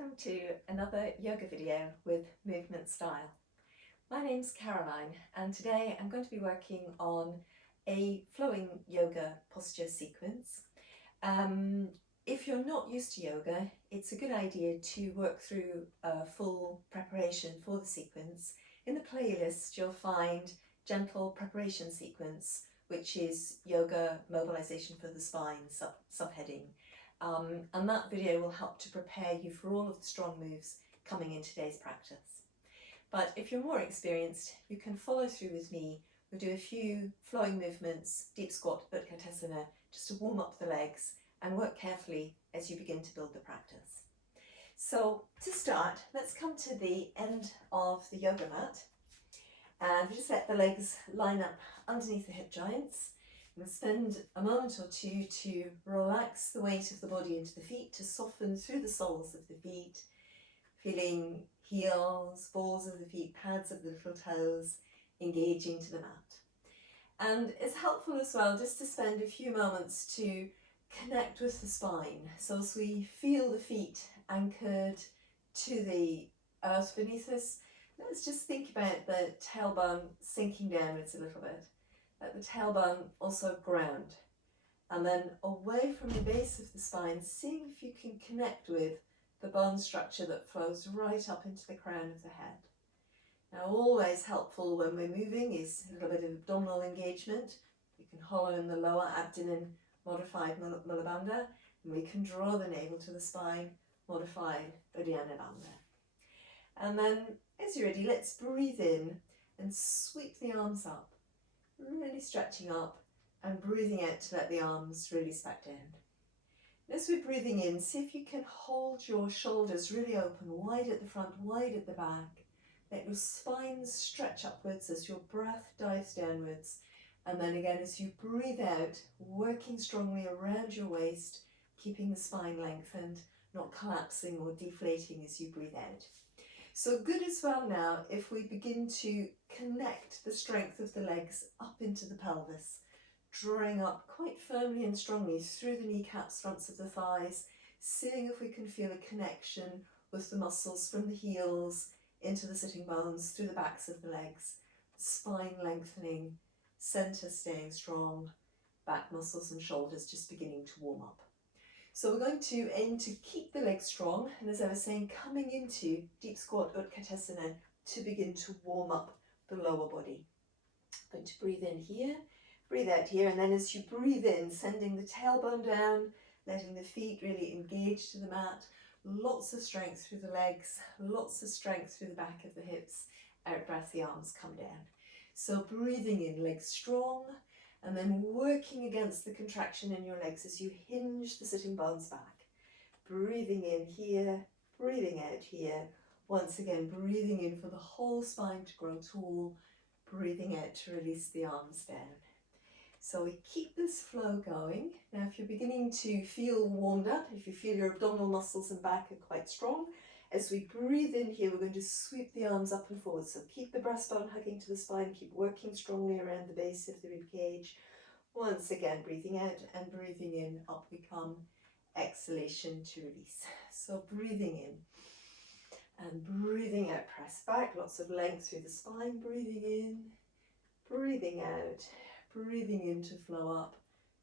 Welcome to another yoga video with movement style. My name's Caroline and today I'm going to be working on a flowing yoga posture sequence. If you're not used to yoga, it's a good idea to work through a full preparation for the sequence. In the playlist you'll find gentle preparation sequence, which is yoga mobilization for the spine subheading. And that video will help to prepare you for all of the strong moves coming in today's practice. But if you're more experienced, you can follow through with me. We'll do a few flowing movements, deep squat, Utkatasana, just to warm up the legs and work carefully as you begin to build the practice. So to start, let's come to the end of the yoga mat and just let the legs line up underneath the hip joints. And spend a moment or two to relax the weight of the body into the feet, to soften through the soles of the feet, feeling heels, balls of the feet, pads of the little toes engaging to the mat. And it's helpful as well just to spend a few moments to connect with the spine. So as we feel the feet anchored to the earth beneath us, let's just think about the tailbone sinking downwards a little bit. Let the tailbone also ground, and then away from the base of the spine, seeing if you can connect with the bone structure that flows right up into the crown of the head. Now, always helpful when we're moving is a little bit of abdominal engagement. You can hollow in the lower abdomen, modified Mula Bandha, and we can draw the navel to the spine, modified Uddiyana Bandha. And then, as you're ready, let's breathe in and sweep the arms up. Really stretching up and breathing out to let the arms release back down. As we're breathing in, see if you can hold your shoulders really open, wide at the front, wide at the back. Let your spine stretch upwards as your breath dives downwards. And then again, as you breathe out, working strongly around your waist, keeping the spine lengthened, not collapsing or deflating as you breathe out. So good as well now if we begin to connect the strength of the legs up into the pelvis, drawing up quite firmly and strongly through the kneecaps, fronts of the thighs, seeing if we can feel a connection with the muscles from the heels into the sitting bones, through the backs of the legs, spine lengthening, centre staying strong, back muscles and shoulders just beginning to warm up. So we're going to aim to keep the legs strong, and as I was saying, coming into deep squat Utkatasana to begin to warm up the lower body. I'm going to breathe in here, breathe out here, and then as you breathe in, sending the tailbone down, letting the feet really engage to the mat, lots of strength through the legs, lots of strength through the back of the hips, out breath, the arms come down. So breathing in, legs strong, and then working against the contraction in your legs as you hinge the sitting bones back. Breathing in here, breathing out here. Once again, breathing in for the whole spine to grow tall, breathing out to release the arms down. So we keep this flow going. Now if you're beginning to feel warmed up, if you feel your abdominal muscles and back are quite strong, as we breathe in here, we're going to sweep the arms up and forward. So keep the breastbone hugging to the spine, keep working strongly around the base of the rib cage. Once again, breathing out and breathing in, up we come. Exhalation to release. So breathing in and breathing out, press back, lots of length through the spine, breathing in, breathing out, breathing in to flow up,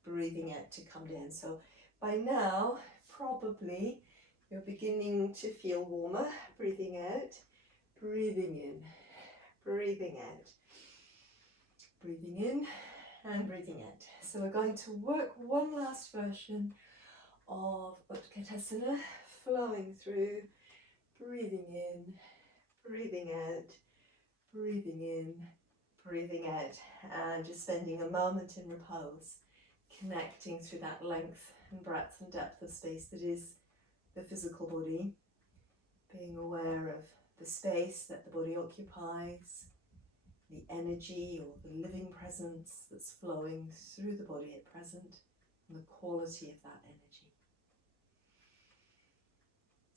breathing out to come down. So by now, probably you're beginning to feel warmer, breathing out, breathing in, breathing out, breathing in and breathing out. So we're going to work one last version of Utkatasana, flowing through, breathing in, breathing out, breathing in, breathing out, and just spending a moment in repose, connecting through that length and breadth and depth of space that is the physical body, being aware of the space that the body occupies, the energy or the living presence that's flowing through the body at present, and the quality of that energy.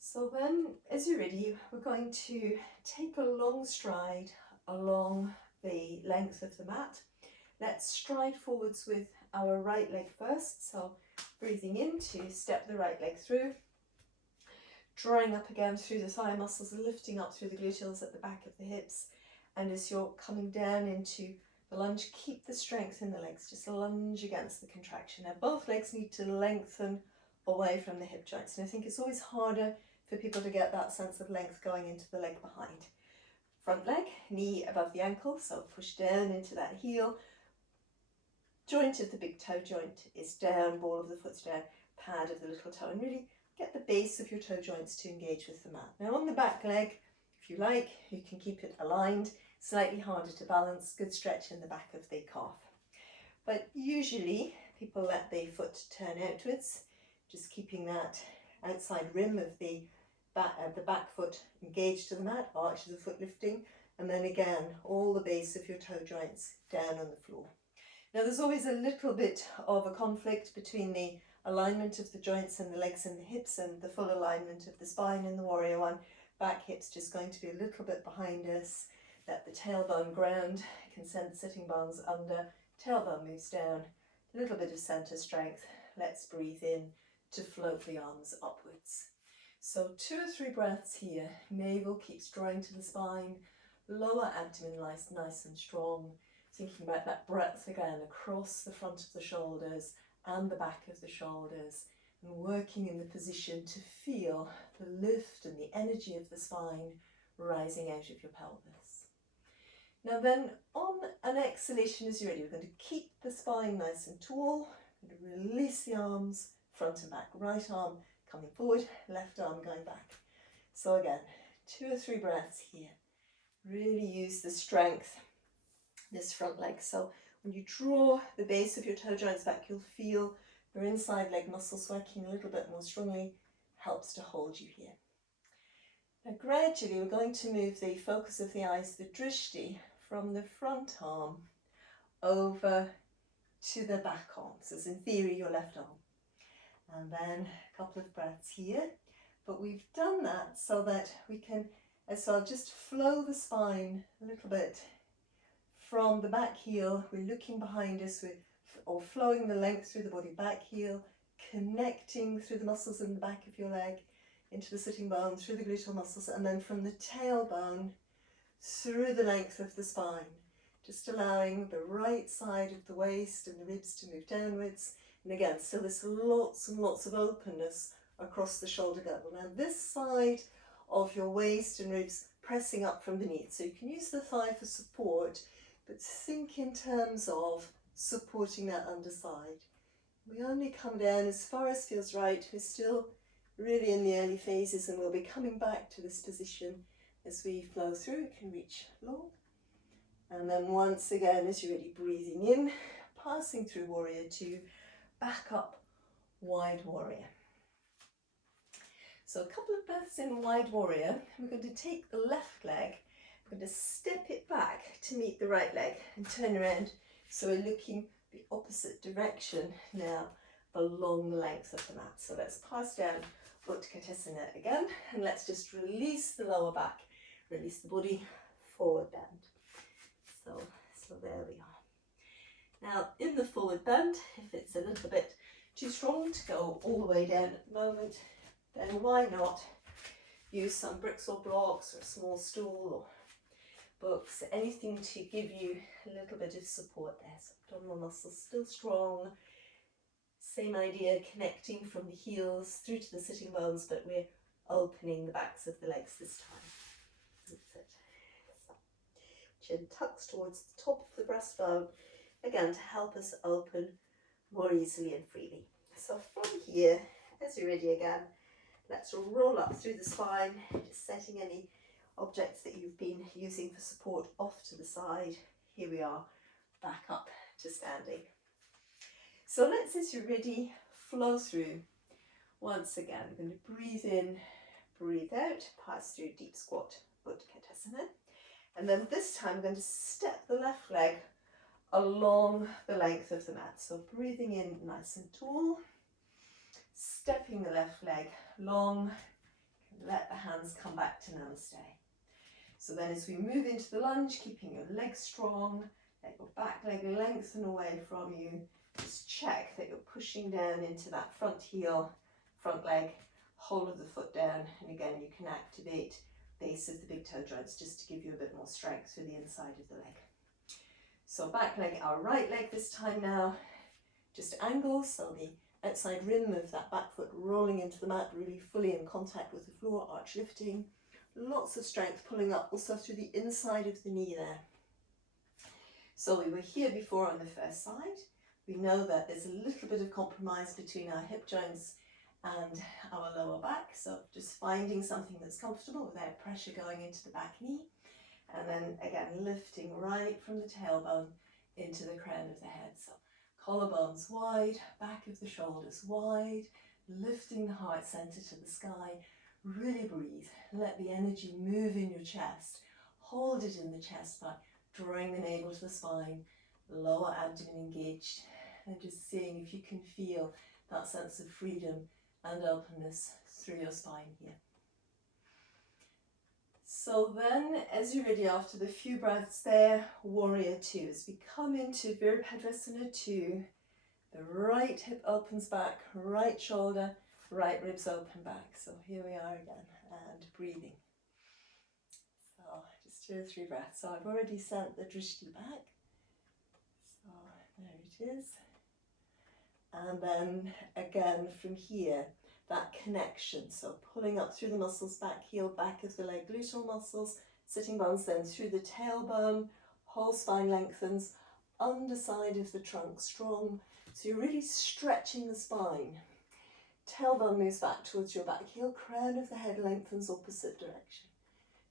So then, as you're ready, we're going to take a long stride along the length of the mat. Let's stride forwards with our right leg first. So breathing in to step the right leg through. drawing up again through the thigh muscles, lifting up through the gluteals at the back of the hips. And as you're coming down into the lunge, keep the strength in the legs, just lunge against the contraction. Now both legs need to lengthen away from the hip joints, and I think it's always harder for people to get that sense of length going into the leg behind. Front leg, knee above the ankle, so push down into that heel. Joint of the big toe joint is down, ball of the foot's down, pad of the little toe, and really get the base of your toe joints to engage with the mat. Now on the back leg, if you like, you can keep it aligned, slightly harder to balance, good stretch in the back of the calf. But usually people let the foot turn outwards, just keeping that outside rim of the back foot engaged to the mat, arch of the foot lifting, and then again all the base of your toe joints down on the floor. Now there's always a little bit of a conflict between the alignment of the joints and the legs and the hips and the full alignment of the spine in the warrior one. Back hip's just going to be a little bit behind us. Let the tailbone ground, you can send the sitting bones under, tailbone moves down, a little bit of center strength. Let's breathe in to float the arms upwards. So 2 or 3 breaths here. Navel keeps drawing to the spine, lower abdomen lies nice and strong. Thinking about that breadth again across the front of the shoulders and the back of the shoulders, and working in the position to feel the lift and the energy of the spine rising out of your pelvis. Now then, on an exhalation as you're ready, we're going to keep the spine nice and tall. We're going to release the arms front and back. Right arm coming forward, left arm going back. So again, 2 or 3 breaths here. Really use the strength, this front leg. So when you draw the base of your toe joints back, you'll feel your inside leg muscles working a little bit more strongly, helps to hold you here. Now gradually we're going to move the focus of the eyes, the drishti, from the front arm over to the back arm. So as in theory your left arm. And then a couple of breaths here. But we've done that so that we can, so I'll just flow the spine a little bit from the back heel. We're looking behind us, or flowing the length through the body, back heel, connecting through the muscles in the back of your leg, into the sitting bone, through the gluteal muscles, and then from the tailbone through the length of the spine, just allowing the right side of the waist and the ribs to move downwards. And again, so there's lots and lots of openness across the shoulder girdle. Now this side of your waist and ribs pressing up from beneath, so you can use the thigh for support, but think in terms of supporting that underside. We only come down as far as feels right. We're still really in the early phases, and we'll be coming back to this position as we flow through. We can reach long. And then once again, as you're ready, breathing in, passing through warrior 2, back up wide warrior. So a couple of breaths in wide warrior. We're going to take the left leg, we're going to step it back to meet the right leg and turn around. So we're looking the opposite direction now along the length of the mat. So let's pass down Utkatasana again, and let's just release the lower back, release the body, forward bend. So there we are. Now in the forward bend, if it's a little bit too strong to go all the way down at the moment, then why not use some bricks or blocks or a small stool or books, anything to give you a little bit of support there. So abdominal muscles still strong. Same idea, connecting from the heels through to the sitting bones, but we're opening the backs of the legs this time. That's it. So, chin tucks towards the top of the breastbone, again to help us open more easily and freely. So from here, as you're ready again, let's roll up through the spine, just setting any objects that you've been using for support off to the side. Here we are, back up to standing. So let's, as you're ready, flow through. Once again, we're going to breathe in, breathe out, pass through deep squat, Utkatasana. And then this time we're going to step the left leg along the length of the mat. So breathing in nice and tall, stepping the left leg long, let the hands come back to Namaste. So then as we move into the lunge, keeping your legs strong, let your back leg lengthen away from you. Just check that you're pushing down into that front heel, front leg, whole of the foot down, and again you can activate base of the big toe joints just to give you a bit more strength through the inside of the leg. So back leg, our right leg this time now, just angles, so the outside rim of that back foot rolling into the mat, really fully in contact with the floor, arch lifting. Lots of strength pulling up also through the inside of the knee there. So we were here before on the first side. We know that there's a little bit of compromise between our hip joints and our lower back. So just finding something that's comfortable without pressure going into the back knee. And then again, lifting right from the tailbone into the crown of the head. So collarbones wide, back of the shoulders wide, lifting the heart center to the sky. Really breathe. Let the energy move in your chest. Hold it in the chest by drawing the navel to the spine, lower abdomen engaged, and just seeing if you can feel that sense of freedom and openness through your spine here. So then, as you're ready after the few breaths there, warrior two. As we come into Virabhadrasana 2, the right hip opens back, right shoulder, right ribs open back. So here we are again, and breathing. So just 2 or 3 breaths. So I've already sent the drishti back. So there it is. And then again from here, that connection. So pulling up through the muscles, back heel, back of the leg, gluteal muscles, sitting bones, then through the tailbone, whole spine lengthens, underside of the trunk strong. So you're really stretching the spine. Tailbone moves back towards your back heel, crown of the head lengthens opposite direction.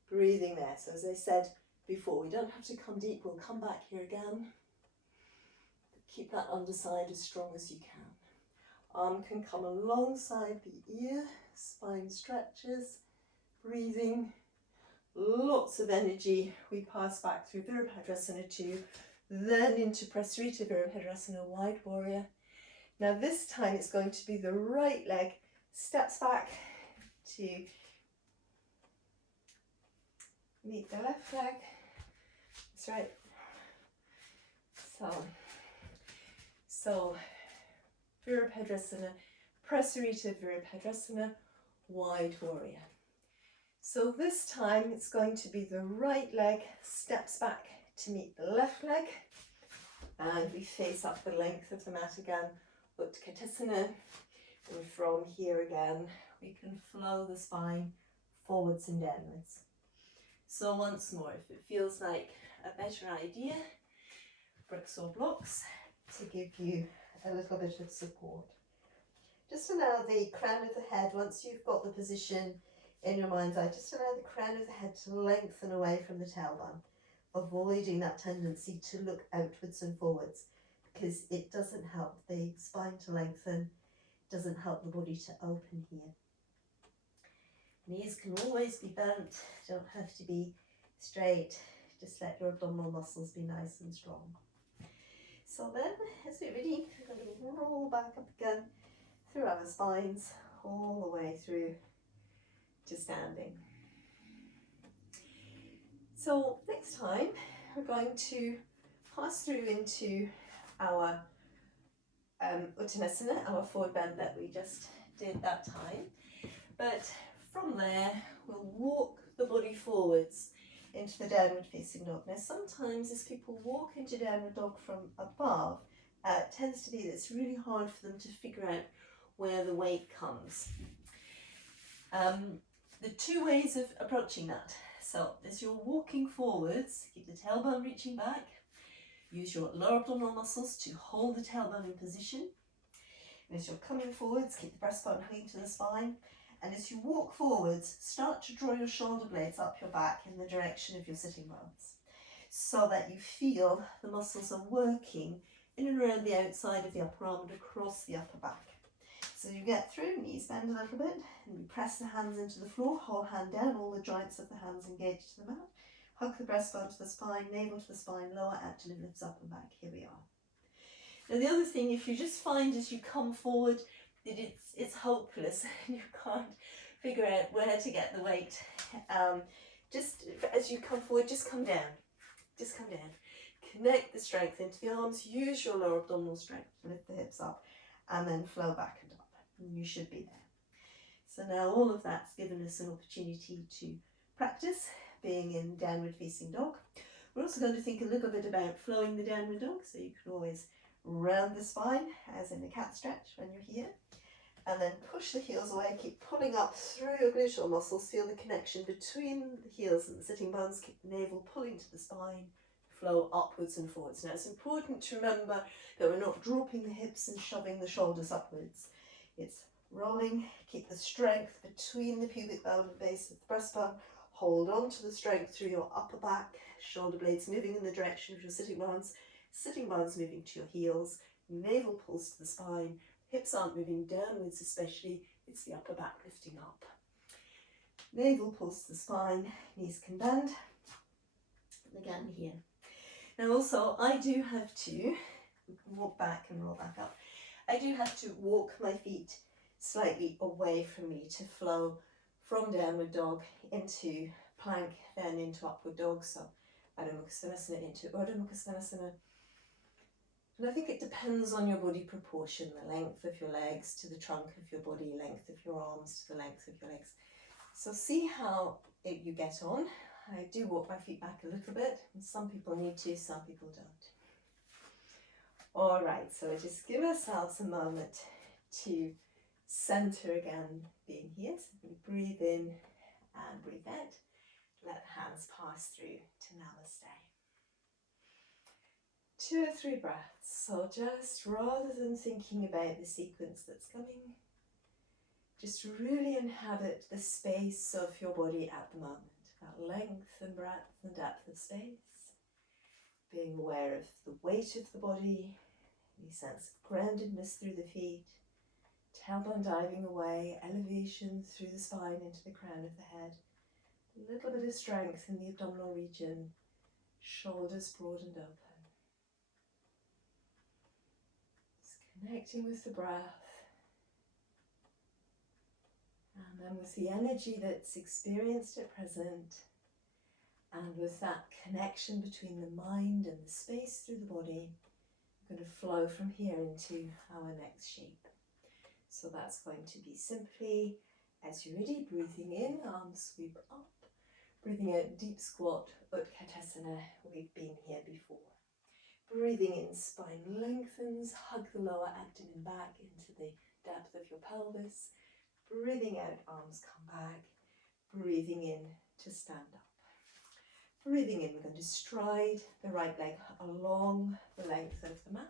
Breathing there. So as I said before, we don't have to come deep, we'll come back here again. Keep that underside as strong as you can. Arm can come alongside the ear, spine stretches, breathing, lots of energy. We pass back through Virabhadrasana 2, then into Prasrita Virabhadrasana, wide warrior. Now this time it's going to be the right leg steps back to meet the left leg. That's right. So Virabhadrasana, Prasrita Virabhadrasana, wide warrior. So this time it's going to be the right leg steps back to meet the left leg, and we face up the length of the mat again, Utkatasana, and from here again we can flow the spine forwards and downwards. So once more, if it feels like a better idea, bricks or blocks to give you a little bit of support. Just allow the crown of the head, once you've got the position in your mind's eye, just allow the crown of the head to lengthen away from the tailbone, avoiding that tendency to look outwards and forwards, because it doesn't help the spine to lengthen, doesn't help the body to open here. Knees can always be bent, don't have to be straight, just let your abdominal muscles be nice and strong. So then, as we're ready, we're going to roll back up again through our spines, all the way through to standing. So next time, we're going to pass through into our Uttanasana, our forward bend that we just did that time. But from there, we'll walk the body forwards into the downward facing dog. Now sometimes as people walk into downward dog from above, it tends to be that it's really hard for them to figure out where the weight comes. The 2 ways of approaching that. So as you're walking forwards, keep the tailbone reaching back, use your lower abdominal muscles to hold the tailbone in position. And as you're coming forwards, keep the breastbone hanging to the spine. And as you walk forwards, start to draw your shoulder blades up your back in the direction of your sitting bones, so that you feel the muscles are working in and around the outside of the upper arm and across the upper back. So you get through, knees bend a little bit, and you press the hands into the floor, whole hand down, all the joints of the hands engaged to the mat. Hug the breastbone to the spine, navel to the spine, lower abdomen lifts up and back. Here we are. Now the other thing, if you just find as you come forward that it's hopeless and you can't figure out where to get the weight, just as you come forward, just come down. Just come down. Connect the strength into the arms, use your lower abdominal strength to lift the hips up, and then flow back and up. And you should be there. So now all of that's given us an opportunity to practice being in downward facing dog. We're also going to think a little bit about flowing the downward dog, so you can always round the spine as in a cat stretch when you're here, and then push the heels away, keep pulling up through your gluteal muscles, feel the connection between the heels and the sitting bones, keep the navel pulling to the spine, flow upwards and forwards. Now it's important to remember that we're not dropping the hips and shoving the shoulders upwards. It's rolling, keep the strength between the pubic bone and the base of the breastbone, hold on to the strength through your upper back, shoulder blades moving in the direction of your sitting bones moving to your heels, navel pulls to the spine, hips aren't moving downwards especially, it's the upper back lifting up. Navel pulls to the spine, knees can bend, and again here. Now also I do have to walk back and roll back up. I do have to walk my feet slightly away from me to flow from downward dog into plank, then into upward dog. So Adho Svanasana into Svanasana. And I think it depends on your body proportion, the length of your legs to the trunk of your body, length of your arms to the length of your legs. So see how you get on. I do walk my feet back a little bit, and some people need to, some people don't. All right, so just give ourselves a moment to center again, being here. So we breathe in and breathe out. Let the hands pass through to Namaste. 2 or 3 breaths. So just rather than thinking about the sequence that's coming, just really inhabit the space of your body at the moment. That length and breadth and depth of space. Being aware of the weight of the body, any sense of groundedness through the feet, tailbone diving away, elevation through the spine into the crown of the head, a little bit of strength in the abdominal region, shoulders broad and open. Just connecting with the breath, and then with the energy that's experienced at present, and with that connection between the mind and the space through the body, we're going to flow from here into our next shape. So that's going to be simply, as you're ready, breathing in, arms sweep up, breathing out, deep squat, Utkatasana. We've been here before. Breathing in, spine lengthens, hug the lower abdomen back into the depth of your pelvis. Breathing out, arms come back. Breathing in to stand up. Breathing in, we're going to stride the right leg along the length of the mat.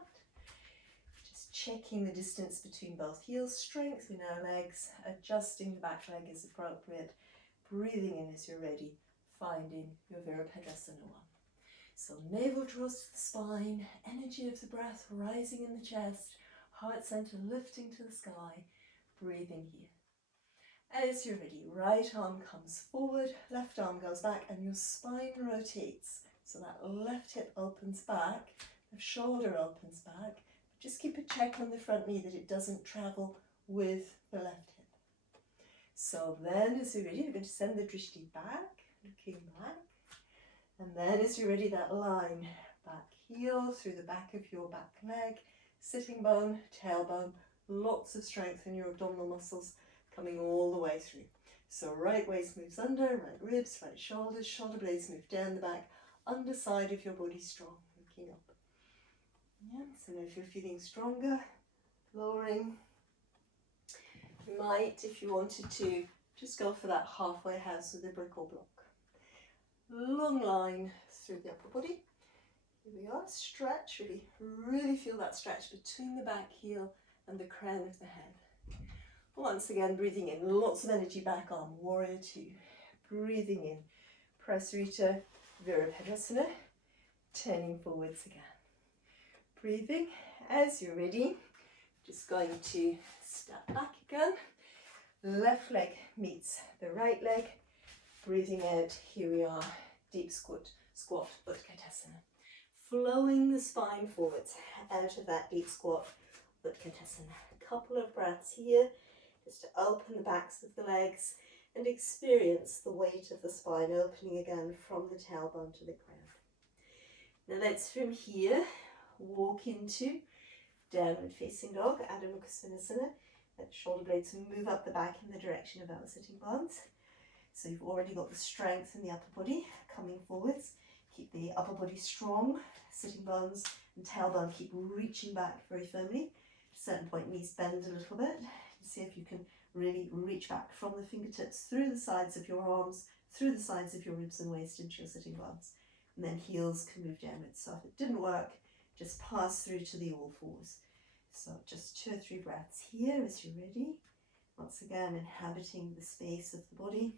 Just checking the distance between both heels, strength in our legs, adjusting the back leg as appropriate. Breathing in as you're ready, finding your Virabhadrasana 1. So navel draws to the spine, energy of the breath rising in the chest, heart center lifting to the sky, breathing here. As you're ready, right arm comes forward, left arm goes back, and your spine rotates. So that left hip opens back, the shoulder opens back. Just keep a check on the front knee that it doesn't travel with the left hip. So then as you're ready, you're going to send the drishti back, looking back. And then as you're ready, that line, back heel through the back of your back leg, sitting bone, tailbone, lots of strength in your abdominal muscles coming all the way through. So right waist moves under, right ribs, right shoulders, shoulder blades move down the back, underside of your body strong, looking up. Yeah, so now if you're feeling stronger, lowering, you might, if you wanted to, just go for that halfway house with a brick or block. Long line through the upper body. Here we are, stretch, really feel that stretch between the back heel and the crown of the head. Once again, breathing in, lots of energy back arm, warrior 2. Breathing in, Prasarita, Virabhadrasana, turning forwards again. Breathing, as you're ready, just going to step back again. Left leg meets the right leg. Breathing out, here we are, deep squat, Utkatasana. Flowing the spine forwards out of that deep squat, Utkatasana. A couple of breaths here, just to open the backs of the legs and experience the weight of the spine opening again from the tailbone to the crown. Now let's from here walk into downward facing dog, Adho Svanasana, Let the shoulder blades move up the back in the direction of our sitting bones. So you've already got the strength in the upper body coming forwards. Keep the upper body strong, sitting bones and tailbone keep reaching back very firmly. At a certain point, knees bend a little bit. See if you can really reach back from the fingertips through the sides of your arms, through the sides of your ribs and waist into your sitting bones. And then heels can move downwards. So if it didn't work, just pass through to the all fours. So just 2 or 3 breaths here as you're ready. Once again, inhabiting the space of the body.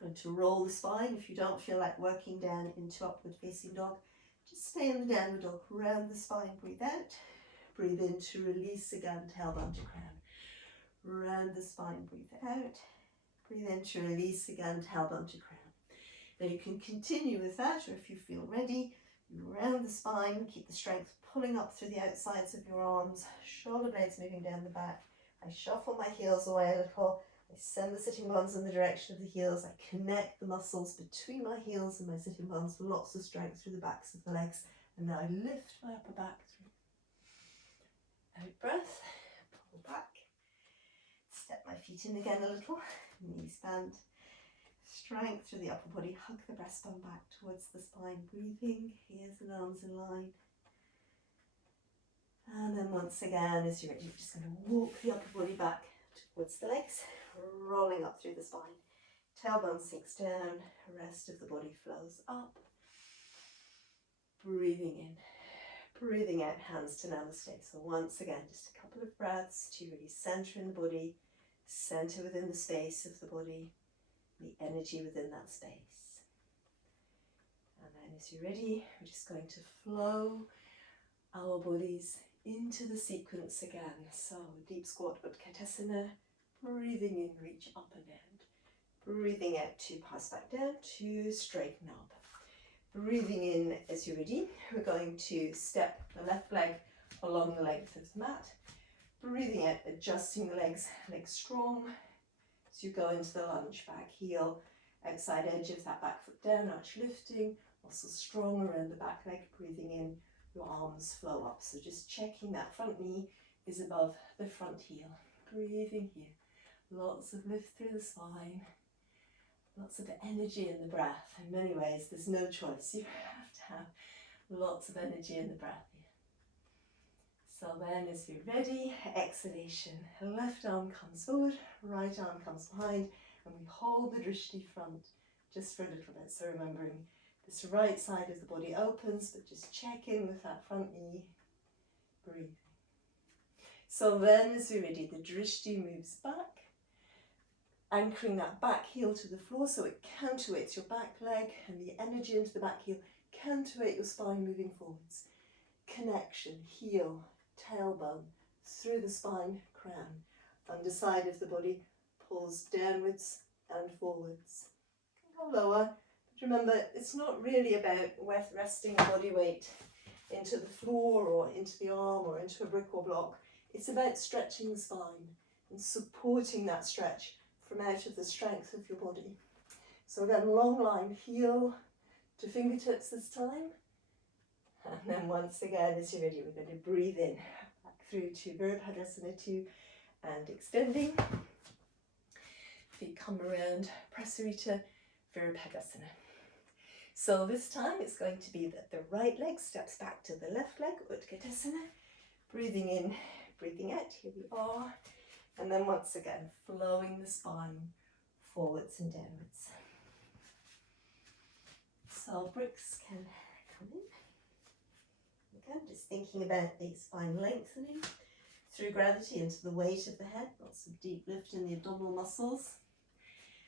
Going to roll the spine. If you don't feel like working down into upward facing dog, just stay in the downward dog. Round the spine, breathe out. Breathe in to release again, tailbone to crown. Round the spine, breathe out. Breathe in to release again, tailbone to crown. Now you can continue with that, or if you feel ready, round the spine, keep the strength pulling up through the outsides of your arms, shoulder blades moving down the back. I shuffle my heels away a little. I send the sitting bones in the direction of the heels. I connect the muscles between my heels and my sitting bones. Lots of strength through the backs of the legs. And now I lift my upper back through. Out breath, pull back. Step my feet in again a little. Knees bend. Strength through the upper body. Hug the breastbone back towards the spine. Breathing, ears and arms in line. And then once again, as you're ready, you're just going to walk the upper body back towards the legs, rolling up through the spine. Tailbone sinks down, rest of the body flows up. Breathing in, breathing out, hands to namaste. So once again, just a couple of breaths to really center in the body, center within the space of the body, the energy within that space. And then as you're ready, we're just going to flow our bodies into the sequence again. So deep squat, Utkatasana, breathing in, reach up and down. Breathing out to pass back down to straighten up. Breathing in as you're ready, we're going to step the left leg along the length of the mat. Breathing out, adjusting the legs strong as you go into the lunge. Back heel, outside edge of that back foot down, arch lifting, muscles strong around the back leg. Breathing in, your arms flow up. So just checking that front knee is above the front heel. Breathing here. Lots of lift through the spine. Lots of energy in the breath. In many ways, there's no choice. You have to have lots of energy in the breath here. So then as you're ready, exhalation. Left arm comes forward, right arm comes behind, and we hold the drishti front just for a little bit. So remembering this right side of the body opens, but just check in with that front knee. Breathing. So then as you're ready, the drishti moves back, anchoring that back heel to the floor so it counterweights your back leg, and the energy into the back heel counterweight your spine moving forwards. Connection, heel, tailbone, through the spine, crown. Underside of the body pulls downwards and forwards. Go lower. But remember, it's not really about resting the body weight into the floor or into the arm or into a brick or block. It's about stretching the spine and supporting that stretch from out of the strength of your body. So again, long line, heel to fingertips this time. And then once again, as you're ready, we're going to breathe in, back through to Virabhadrasana 2 and extending. Feet come around, Prasarita, Virabhadrasana. So this time it's going to be that the right leg steps back to the left leg, Utkatasana. Breathing in, breathing out, here we are. And then once again, flowing the spine forwards and downwards. So bricks can come in. Again, just thinking about the spine lengthening through gravity into the weight of the head. Lots of deep lift in the abdominal muscles.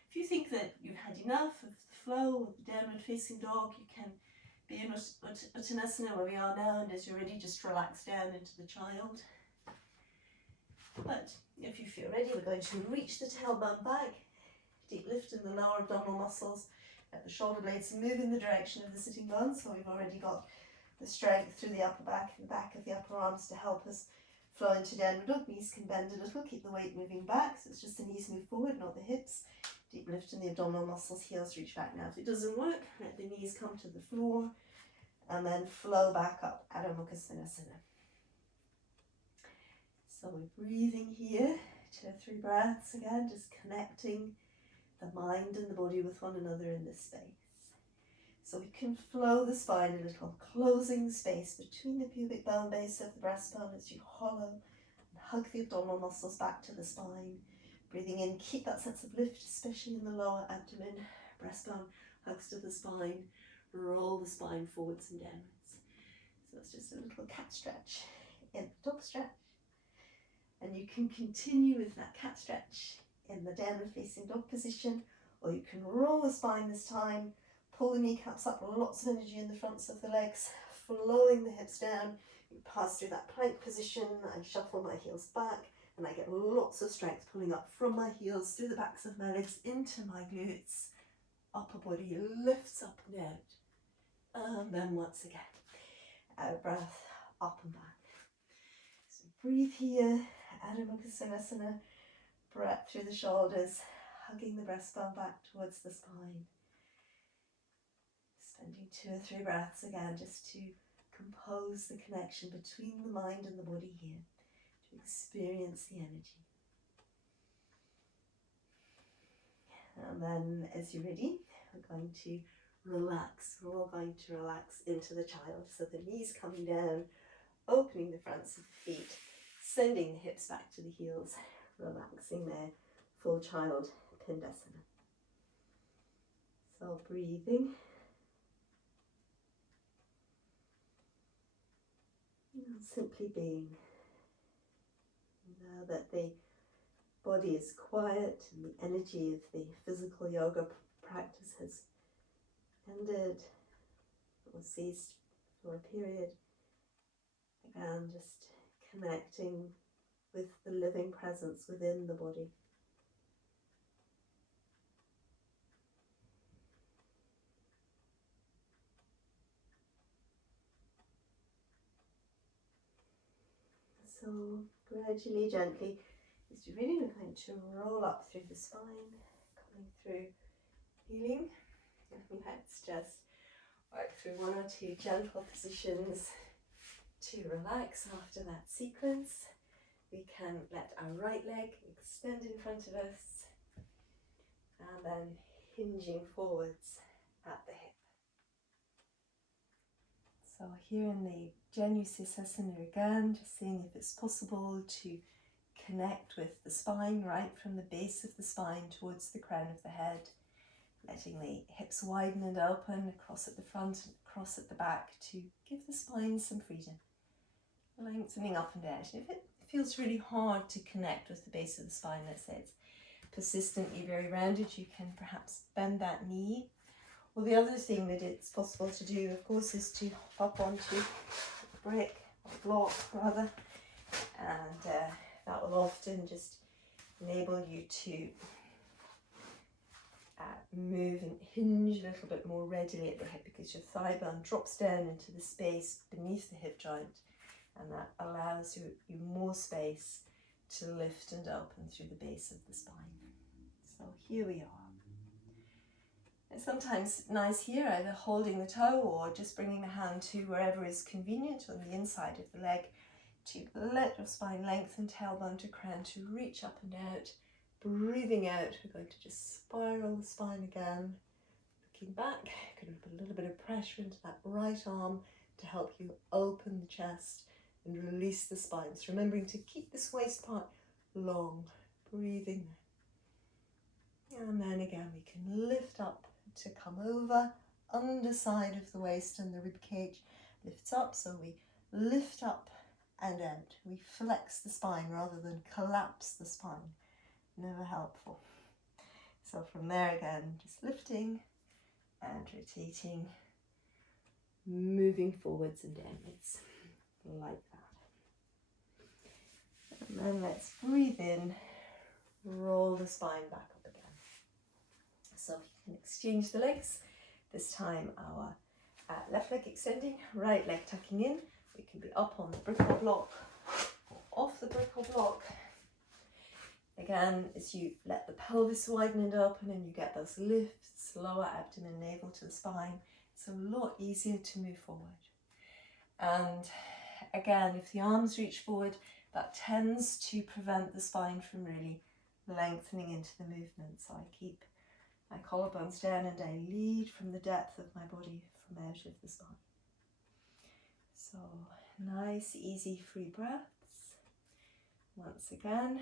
If you think that you've had enough of the flow of the downward facing dog, you can be in Uttanasana where we are now, and as you're ready, just relax down into the child. But if you feel ready, we're going to reach the tailbone back, deep lift in the lower abdominal muscles, let the shoulder blades move in the direction of the sitting bones, so we've already got the strength through the upper back and the back of the upper arms to help us flow into downward dog. Knees can bend a little, keep the weight moving back, so it's just the knees move forward, not the hips. Deep lift in the abdominal muscles, heels reach back now. If it doesn't work, let the knees come to the floor and then flow back up, Adho Mukha Svanasana. So we're breathing here, 2 or 3 breaths again, just connecting the mind and the body with one another in this space. So we can flow the spine a little, closing the space between the pubic bone base of the breastbone as you hollow and hug the abdominal muscles back to the spine. Breathing in, keep that sense of lift, especially in the lower abdomen. Breastbone hugs to the spine, roll the spine forwards and downwards. So it's just a little cat stretch in the top stretch. And you can continue with that cat stretch in the downward facing dog position, or you can roll the spine this time, pull the kneecaps up, lots of energy in the fronts of the legs, flowing the hips down. You pass through that plank position, I shuffle my heels back, and I get lots of strength pulling up from my heels through the backs of my legs into my glutes. Upper body lifts up and out. And then once again, out breath, up and back. So breathe here, Adho, Mukha, Svanasana. Breath through the shoulders, hugging the breastbone back towards the spine. Spending 2 or 3 breaths again just to compose the connection between the mind and the body here, to experience the energy. And then as you're ready, we're going to relax. We're all going to relax into the child. So the knees coming down, opening the fronts of the feet, sending the hips back to the heels, relaxing there, full child Pindasana. So breathing. And simply being. Now that the body is quiet and the energy of the physical yoga practice has ended or ceased for a period, again just connecting with the living presence within the body. So gradually, gently, as you're ready, we're going to roll up through the spine, coming through healing. And let's just work through 1 or 2 gentle positions to relax after that sequence. We can let our right leg extend in front of us and then hinging forwards at the hip. So here in the Janu Sirsasana again, just seeing if it's possible to connect with the spine right from the base of the spine towards the crown of the head, letting the hips widen and open across at the front and across at the back to give the spine some freedom. Lengthening up and down. If it feels really hard to connect with the base of the spine, let's say it's persistently very rounded, you can perhaps bend that knee. Well, the other thing that it's possible to do, of course, is to hop onto a brick, or block rather, and that will often just enable you to move and hinge a little bit more readily at the hip, because your thigh bone drops down into the space beneath the hip joint, and that allows you more space to lift and open through the base of the spine. So here we are. It's sometimes nice here, either holding the toe or just bringing the hand to wherever is convenient on the inside of the leg, to let your spine lengthen, tailbone to crown, to reach up and out. Breathing out, we're going to just spiral the spine again. Looking back, going to put a little bit of pressure into that right arm to help you open the chest and release the spine. So remembering to keep this waist part long, breathing. And then again, we can lift up to come over, underside of the waist and the rib cage lifts up, so we lift up and out. We flex the spine rather than collapse the spine. Never helpful. So from there again, just lifting and rotating, moving forwards and downwards like that. And then let's breathe in, roll the spine back up again. So you can exchange the legs. This time our left leg extending, right leg tucking in. We can be up on the brick or block or off the brick or block. Again, as you let the pelvis widen and open and you get those lifts, lower abdomen, navel to the spine, it's a lot easier to move forward. And again, if the arms reach forward, that tends to prevent the spine from really lengthening into the movement. So I keep my collarbones down and I lead from the depth of my body from out of the spine. So nice, easy, free breaths. Once again,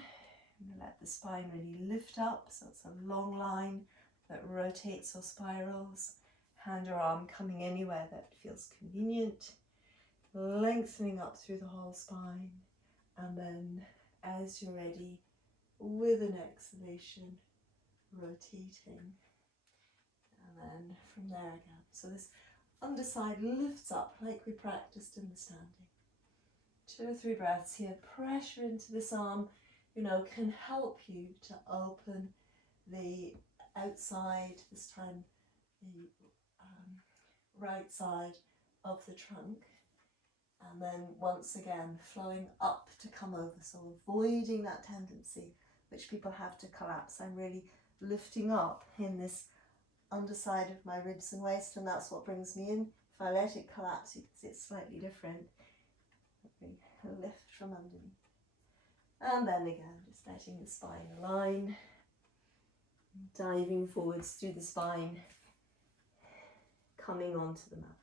I'm going to let the spine really lift up, so it's a long line that rotates or spirals. Hand or arm coming anywhere that feels convenient, lengthening up through the whole spine, and then as you're ready, with an exhalation, rotating, and then from there again. So this underside lifts up like we practiced in the standing. 2 or 3 breaths here. Pressure into this arm, can help you to open the outside, this time the right side of the trunk, and then once again flowing up to come over, so avoiding that tendency which people have to collapse. I'm really lifting up in this underside of my ribs and waist, and that's what brings me in. If I let it collapse, you can see it's slightly different. Lift from underneath, and then again just letting the spine align, diving forwards through the spine, coming onto the mat.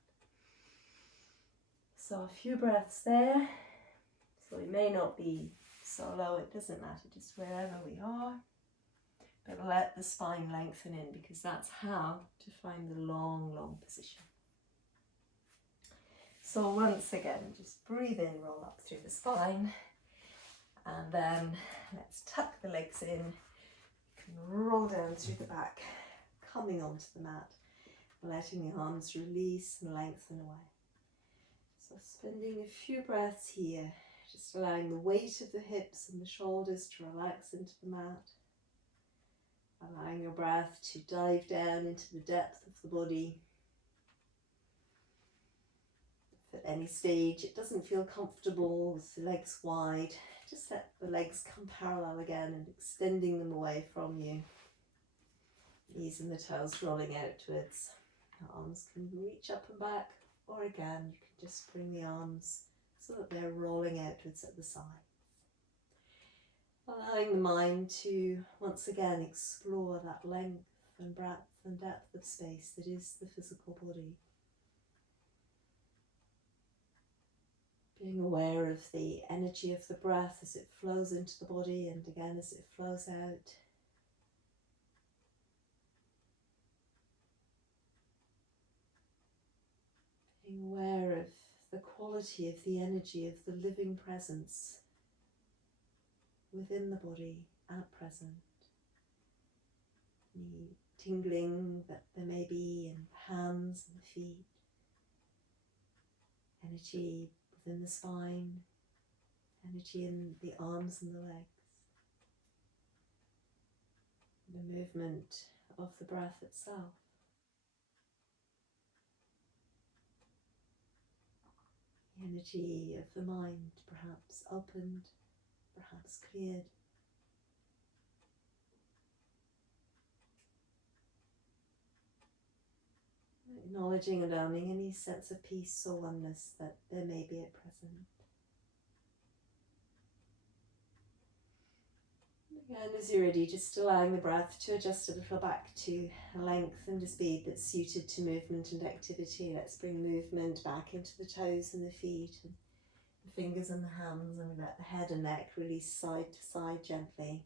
So a few breaths there. So we may not be so low, it doesn't matter, just wherever we are, but let the spine lengthen in, because that's how to find the long position. So once again, just breathe in, roll up through the spine, and then let's tuck the legs in. You can roll down through the back, coming onto the mat, letting the arms release and lengthen away. So spending a few breaths here, just allowing the weight of the hips and the shoulders to relax into the mat, allowing your breath to dive down into the depth of the body. If at any stage it doesn't feel comfortable with the legs wide, just let the legs come parallel again and extending them away from you. Knees and the toes rolling outwards. The arms can reach up and back, or again you can just bring the arms so that they're rolling outwards at the side. Allowing the mind to once again explore that length and breadth and depth of space that is the physical body. Being aware of the energy of the breath as it flows into the body and again as it flows out. Being aware of the quality of the energy of the living presence within the body at present. Any tingling that there may be in the hands and the feet. Energy within the spine. Energy in the arms and the legs. The movement of the breath itself. The energy of the mind, perhaps opened, perhaps cleared. Acknowledging and owning any sense of peace or oneness that there may be at present. And as you're ready, just allowing the breath to adjust a little back to a length and a speed that's suited to movement and activity. Let's bring movement back into the toes and the feet and the fingers and the hands, and we let the head and neck release side to side gently.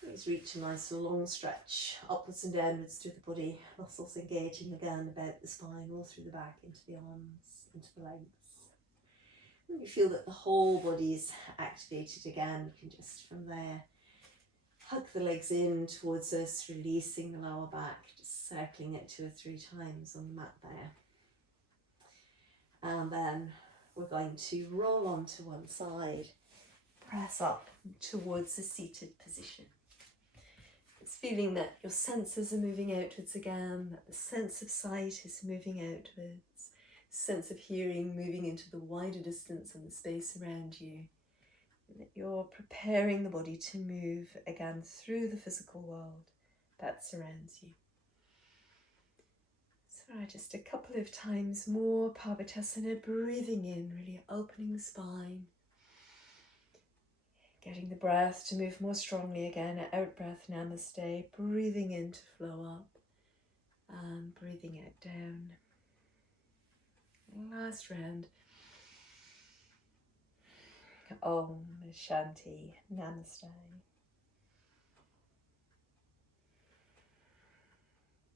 Please reach a nice long stretch upwards and downwards through the body, muscles engaging again about the spine, all through the back, into the arms, into the legs. When you feel that the whole body is activated again, you can just from there hug the legs in towards us, releasing the lower back, just circling it 2 or 3 times on the mat there. And then we're going to roll onto one side, press up towards a seated position. It's feeling that your senses are moving outwards again, that the sense of sight is moving outwards, sense of hearing moving into the wider distance and the space around you. And that you're preparing the body to move again through the physical world that surrounds you. So just a couple of times more, Parvatasana, breathing in, really opening the spine, Getting the breath to move more strongly again. Out breath, namaste. Breathing in to flow up and breathing out down. Last round. Om Shanti Namaste.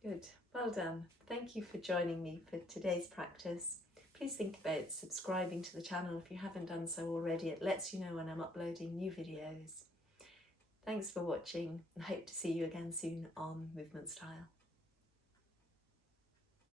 Good, well done. Thank you for joining me for today's practice. Please think about subscribing to the channel if you haven't done so already. It lets you know when I'm uploading new videos. Thanks for watching and hope to see you again soon on Movement Style.